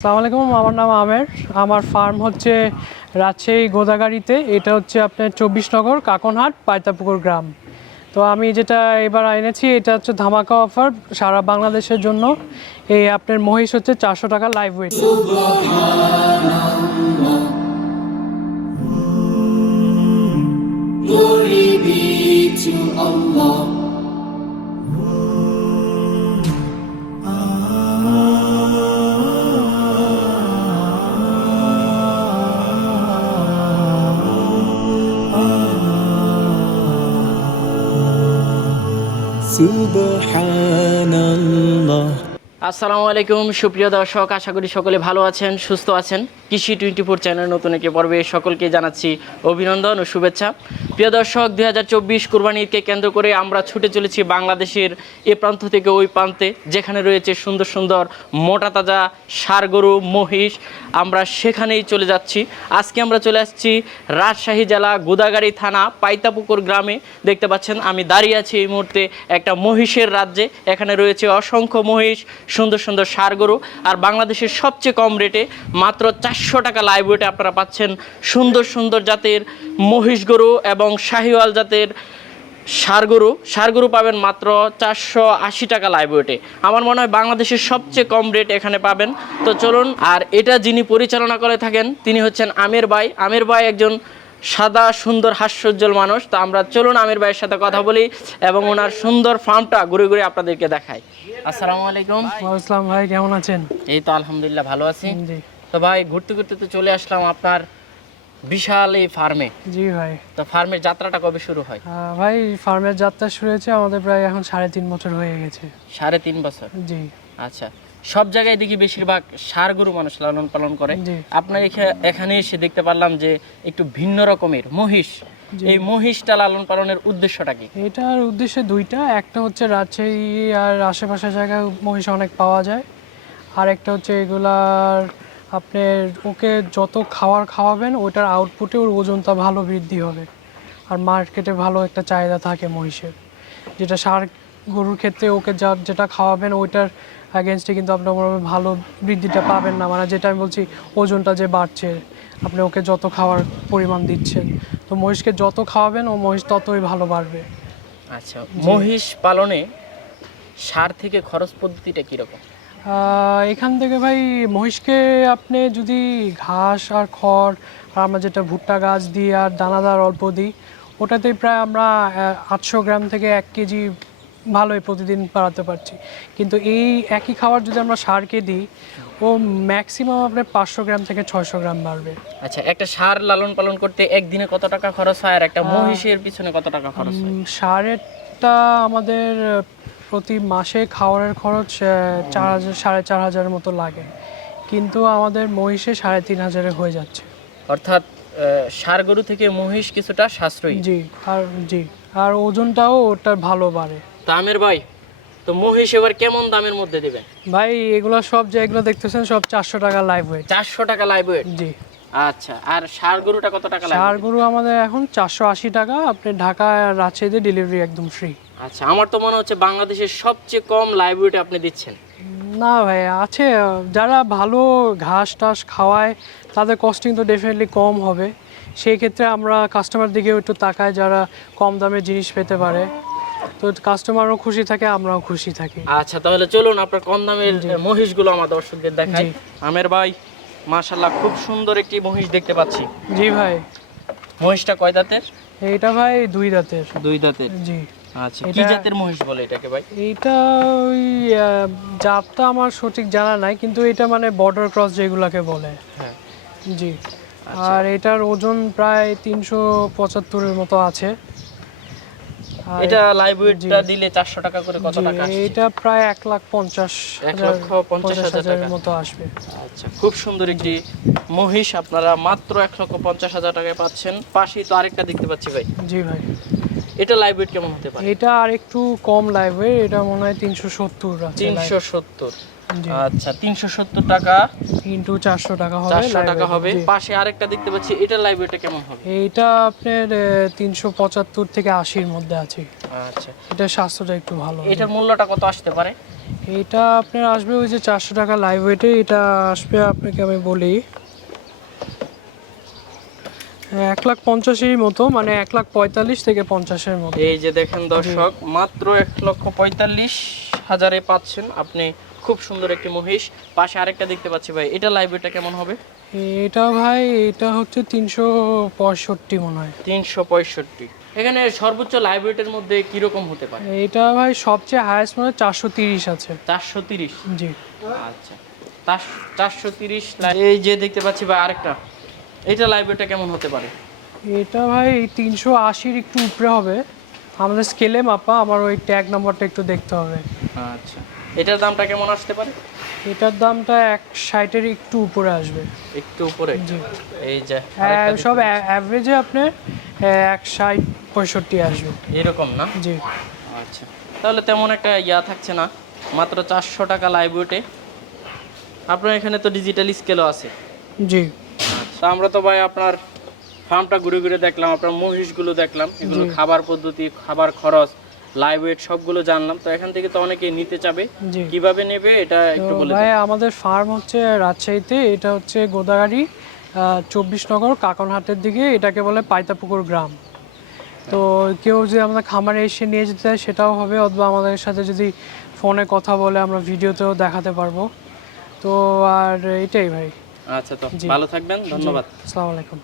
আসসালামু আলাইকুম, আমার নাম আমের। আমার ফার্ম হচ্ছে রাজশাহী গোদাগাড়িতে। এটা হচ্ছে আপনার চব্বিশ নগর, কাকনহাট পায়তাপুকুর গ্রাম। তো আমি যেটা এবার এনেছি, এটা হচ্ছে ধামাকা অফার সারা বাংলাদেশের জন্য। এই আপনার মহিষ হচ্ছে চারশো টাকা লাইভ ওয়েট Allah. আসসালামু আলাইকুম, সুপ্রিয় দর্শক, আশা করি সকলে ভালো আছেন, সুস্থ আছেন। কৃষি টোয়েন্টি ফোর চ্যানেল নতুন একে পর্বে সকলকে জানাচ্ছি অভিনন্দন ও শুভেচ্ছা। প্রিয় দর্শক, দুই হাজার চব্বিশ কুরবানি ঈদকে কেন্দ্র করে আমরা ছুটে চলেছি বাংলাদেশের এ প্রান্ত থেকে ওই প্রান্তে, যেখানে রয়েছে সুন্দর সুন্দর মোটা তাজা সার গরু, মহিষ। আমরা সেখানেই চলে যাচ্ছি। আজকে আমরা চলে আসছি রাজশাহী জেলা গোদাগাড়ি থানা, পাইতাপুকুর গ্রামে। দেখতে পাচ্ছেন, আমি দাঁড়িয়ে আছি এই মুহূর্তে একটা মহিষের রাজ্যে। এখানে রয়েছে অসংখ্য মহিষ, সুন্দর সুন্দর সার গরু। আর বাংলাদেশের সবচেয়ে কম রেটে মাত্র চারশো টাকা লাইভ আপনারা পাচ্ছেন সুন্দর সুন্দর জাতের মহিষ গরু এবং শাহিওয়াল জাতের সার গরু সার গরু পাবেন মাত্র চারশো আশি টাকা লাইভ ওয়েটে আমার মনে হয় বাংলাদেশের সবচেয়ে কম রেট এখানে পাবেন। তো চলুন আর এটা যিনি পরিচালনা করে থাকেন তিনি হচ্ছেন আমির ভাই। আমির ভাই একজন সাদা সুন্দর হাস্যোজ্জ্বল মানুষ। তো আমরা চলুন আমির ভাইয়ের সাথে কথা বলি এবং ওনার সুন্দর ফার্মটা ঘুরে ঘুরে আপনাদেরকে দেখাই। আসসালামু আলাইকুম। আসসালাম ভাই কেমন আছেন? এই তো আলহামদুলিল্লাহ ভালো আছি। তো ভাই ঘুরতে ঘুরতে তো চলে আসলাম আপনার বিশাল এই ফার্মে জি ভাই। তো ফার্মের যাত্রাটা কবে শুরু হয়? ভাই ফার্মের যাত্রা শুরু হয়েছে আমাদের প্রায় এখন সাড়ে তিন বছর হয়ে গেছে। সাড়ে তিন বছর? জি। আচ্ছা। সব জায়গায় দেখি বেশিরভাগ সার গরু মানুষ লালন পালন করে। আপনার এখা- এখানে এসে দেখতে পারলাম যে একটু ভিন্ন রকমের মহিষ। এই মহিষটা লালন পালনের উদ্দেশ্যটা কি? এটার উদ্দেশ্য দুইটা। একটা হচ্ছে রাজশাহী আর আশেপাশের জায়গায় মহিষ অনেক পাওয়া যায়। আর একটা হচ্ছে এগুলার আপনার ওকে যত খাওয়ার খাওয়াবেন, ওটার আউটপুটে ওর ওজনটা ভালো বৃদ্ধি হবে। আর মার্কেটে ভালো একটা চাহিদা থাকে মহিষের। যেটা সার গরুর ক্ষেত্রে ওকে যা, যেটা খাওয়াবেন, ওইটার অ্যাগেনস্টে কিন্তু আপনি ওরকম ভালো বৃদ্ধিটা পাবেন না। মানে যেটা আমি বলছি, ওজনটা যে বাড়ছে, আপনি ওকে যত খাওয়ার পরিমাণ দিচ্ছেন। তো মহিষকে যত খাওয়াবেন, ও মহিষ ততই ভালো বাড়বে। আচ্ছা মহিষ পালনে সার থেকে খরচ পদ্ধতিটা কীরকম? এখান থেকে ভাই মহিষকে আপনি যদি ঘাস আর খড় আর আমরা যেটা ভুট্টা গাছ দিই আর দানাদার অল্প দিই ওটাতেই প্রায় আমরা আটশো গ্রাম থেকে এক কেজি ভালোই প্রতিদিন বাড়াতে পারছি। কিন্তু এই একই খাবার যদি আমরা সারকে দিই ও ম্যাক্সিমাম আপনার পাঁচশো গ্রাম থেকে ছয়শো গ্রাম বাড়বে। আচ্ছা একটা সার লালন পালন করতে একদিনে কত টাকা খরচ হয়? আর একটা মহিষের পিছনে কত টাকা খরচ হয়? সারেরটা আমাদের প্রতি মাসে খাওয়ারের খরচ চার হাজার সাড়ে চার হাজারের মতো লাগে। কিন্তু আমাদের মহিষে সাড়ে তিন হাজারে হয়ে যাচ্ছে। অর্থাৎ ষাঁড় গরু থেকে মহিষ কিছুটা সাশ্রয়ী। জি আর জি। আর ওজনটাও ওটার ভালো বাড়ে। তো আমের ভাই তো মহিষ এবার কেমন দামের মধ্যে দিবেন ভাই এগুলো সব যেগুলো দেখতেছেন সব চারশো টাকা লাইভ ওয়েট চারশো টাকা লাইভ ওয়েট জি। আচ্ছা আর ষাঁড় গরুটা কত টাকা চার গরু আমাদের এখন চারশো আশি টাকা আপনি ঢাকা আর রাজশাহীতে ডেলিভারি একদম ফ্রি আচ্ছা আমার তো মনে হচ্ছে বাংলাদেশের সবচেয়ে কম লাইভ ওয়েটে আপনি দিচ্ছেন। না ভাই আছে যারা ভালো ঘাস টাস খাওয়ায় তাদের কস্টিং তো ডেফিনেটলি কম হবে। সেই ক্ষেত্রে আমরা কাস্টমার দিকেও একটু তাকাই যারা কম দামে জিনিস পেতে পারে। তো কাস্টমারও খুশি থাকে আমরাও খুশি থাকি। আচ্ছা তাহলে চলুন আপনার কম দামের মহিষগুলো আমার দর্শকদের দেখাই। আমের ভাই মাশাল্লাহ খুব সুন্দর একটি মহিষ দেখতে পাচ্ছি। জি ভাই। মহিষটা কয় দাঁতের? এইটা ভাই দুই দাঁতের। দুই দাঁতের। জি। আচ্ছা কি এটা- জাতের মহিষ বলে এটাকে ভাই? এইটা ওই জাতটা আমার সঠিক জানা নাই কিন্তু এটা মানে বর্ডার ক্রস যেগুলাকে বলে। হ্যাঁ। জি। আর এটার ওজন প্রায় তিনশো পঁচাত্তরের মতো আছে। এটা লাইভ ওয়েটটা দিলে চারশো টাকা করে কত টাকা আসছে? এটা প্রায় এক লাখ পঞ্চাশ এক হাজার লক্ষ পঞ্চাশ হাজার হাজারের মতো আসবে। আচ্ছা খুব সুন্দর একটি মহিষ আপনারা মাত্র এক লক্ষ পঞ্চাশ হাজার টাকায় পাচ্ছেন। পাশেই তো আরেকটা দেখতে পাচ্ছি ভাই। জি ভাই। এটা লাইভ ওয়েট কেমন হতে পারে? এটা আর একটু কম লাগবে এটা মনে হয় তিনশো সত্তর আছে তিনশো সত্তর। আচ্ছা তিনশো সত্তর টাকা। ইন্টু চারশো টাকা হবে চারশো টাকা হবে। পাশে আরেকটা দেখতে পাচ্ছি এটা লাইভ ওয়েটটা কেমন হবে? এইটা আপনার তিনশো পঁচাত্তর থেকে আশির মধ্যে আছে। আচ্ছা। এটা স্বাস্থ্যটা একটু ভালো এটার মূল্যটা কত আসতে পারে? এটা আপনার আসবে ওই যে চারশো টাকা লাইভ ওয়েটে এটা আসবে আপনাকে আমি বলি। এক লাখ পঞ্চাশের মতো মানে এক লাখ পঁয়তাল্লিশ থেকে পঞ্চাশের মতো। এই যে দেখেন দর্শক মাত্র এক লক্ষ পঁয়তাল্লিশ হাজারে পাচ্ছেন আপনি খুব সুন্দর একটি মহিষ। পাশে আরেকটা দেখতে পাচ্ছি ভাই এটা লাইব্রেরিটা কেমন হবে? এটা ভাই এটা হচ্ছে তিনশো পঁয়ষট্টি মনে হয়। তিনশো পঁয়ষট্টি। এখানে সর্বোচ্চ লাইব্রেরিটার মধ্যে কীরকম হতে পারে? এটা ভাই সবচেয়ে হায়েস্ট মনে হয় চারশো তিরিশ আছে। চারশো তিরিশ? জি। আচ্ছা। চারশো তিরিশ এই যে দেখতে পাচ্ছি ভাই আরেকটা। এটা লাইব্রেরিটা কেমন হতে পারে? এটা ভাই তিনশো আশির একটু উপরে হবে। আমাদের স্কেলে মাপা আমার ওই ট্যাগ নাম্বারটা একটু দেখতে হবে। আচ্ছা। এটার দামটা কেমন আসতে পারে? এটার দামটা এক ষাটের একটু উপরে আসবে। একটু উপরে? এই যে হ্যাঁ, সব অ্যাভারেজে আপনার এক ষাট পঁয়ষট্টি আসবে। এরকম না? জি। আচ্ছা। তাহলে তেমন একটা ইয়া থাকছে না। মাত্র চারশো টাকা লাইব্রেরিতে আপনার এখানে তো ডিজিটাল স্কেলও আছে। জি। তা আমরা তো ভাই আপনার ফার্মটা ঘুরে ঘুরে দেখলাম আপনার মহিষগুলো দেখলাম এগুলো খাবার পদ্ধতি খাবার খরচ লাইভ ওয়েট সবগুলো জানলাম। তো এখান থেকে তো অনেকে নিতে চাবে। কীভাবে নেবে এটা একটু বলে ভাই আমাদের ফার্ম হচ্ছে রাজশাহীতে এটা হচ্ছে গোদাগাড়ি চব্বিশ নগর কাকনহাটের দিকে এটাকে বলে পাইতাপুকুর গ্রাম। তো কেউ যদি আমাদের খামারে এসে নিয়ে যেতে চায় সেটাও হবে অথবা আমাদের সাথে যদি ফোনে কথা বলে আমরা ভিডিওতেও দেখাতে পারব। তো আর এটাই ভাই। আচ্ছা তো ভালো থাকবেন ধন্যবাদ। আসসালামু আলাইকুম।